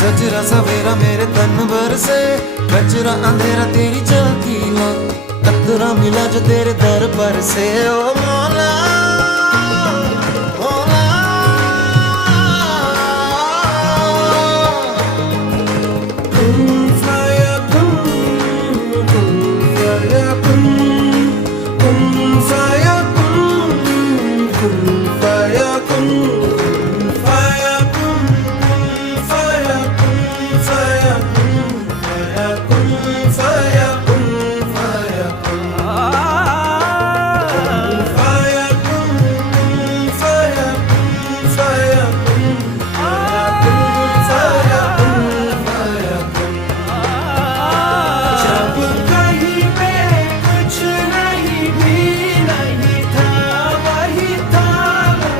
सजरा सवेरा मेरे तन भर से, कचरा अंधेरा तेरी चलती हो, कतरा मिला जो तेरे दर पर से। ओ मौला